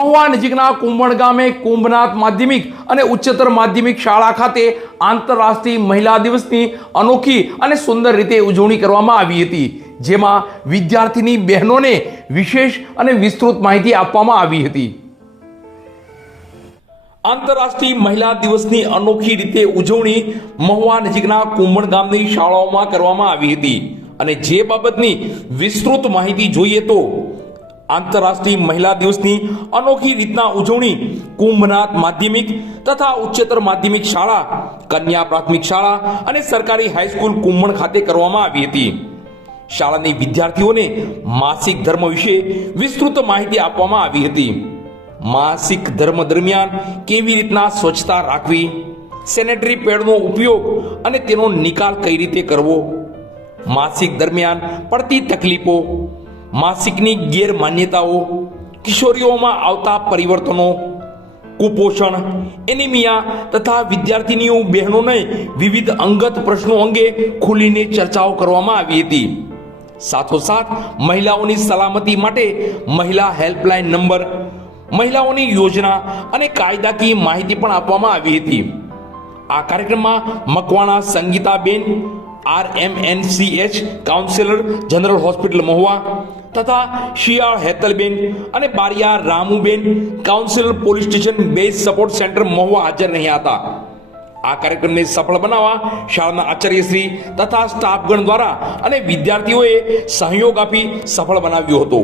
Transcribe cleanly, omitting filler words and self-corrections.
મહુવા નજીકના કુંભણ ગામે કુંભનાથ માધ્યમિક અને ઉચ્ચતર માધ્યમિક શાળા ખાતે આંતરરાષ્ટ્રીય મહિલા દિવસની અનોખી અને સુંદર રીતે ઉજવણી કરવામાં આવી હતી, જેમાં વિદ્યાર્થીની બહેનોને વિશેષ અને વિસ્તૃત માહિતી આપવામાં આવી હતી. આંતરરાષ્ટ્રીય મહિલા દિવસની અનોખી રીતે ઉજવણી મહુવા નજીકના કુંભણ ગામની શાળાઓમાં કરવામાં આવી હતી અને જે બાબતની વિસ્તૃત માહિતી જોઈએ તો આંતરરાષ્ટ્રીય મહિલા દિવસની અનોખી રીતના ઉજવણી કુંભનાથ માધ્યમિક તથા ઉચ્ચતર માધ્યમિક શાળા, કન્યા પ્રાથમિક શાળા અને સરકારી હાઈસ્કૂલ કુંભણ ખાતે કરવામાં આવી હતી. શાળાની વિદ્યાર્થીઓને માસિક ધર્મ વિશે વિસ્તૃત માહિતી આપવામાં આવી હતી. માસિક ધર્મ દરમિયાન કેવી રીતના સ્વચ્છતા રાખવી, સેનેટરી પેડનો ઉપયોગ અને તેનો નિકાલ કઈ રીતે કરવો, માસિક દરમિયાન પડતી તકલીફો, માસિકની ગેરમાન્યતાઓ, કિશોરીઓમાં આવતા પરિવર્તનો, કુપોષણ, એનિમિયા તથા વિદ્યાર્થીનીઓ બહેનોને વિવિધ અંગત પ્રશ્નો અંગે ખુલીને ચર્ચાઓ કરવામાં આવી હતી. સાથોસાથ મહિલાઓની સલામતી માટે મહિલા હેલ્પલાઇન નંબર, મહિલાઓની યોજના અને કાયદાકીય માહિતી પણ આપવામાં આવી હતી. આ કાર્યક્રમમાં Makwana Sangitaben, RMNCH counsellor general hospital Mahuva તથા શિયાળ હેતલબેન અને Bariya Ramuben counsellor police station base support centre Mahuva હાજર રહ્યા હતા. આ કાર્યક્રમને સફળ બનાવવા શાળાના આચાર્યશ્રી તથા સ્ટાફગણ દ્વારા અને વિદ્યાર્થીઓએ સહયોગ આપી સફળ બનાવ્યો હતો.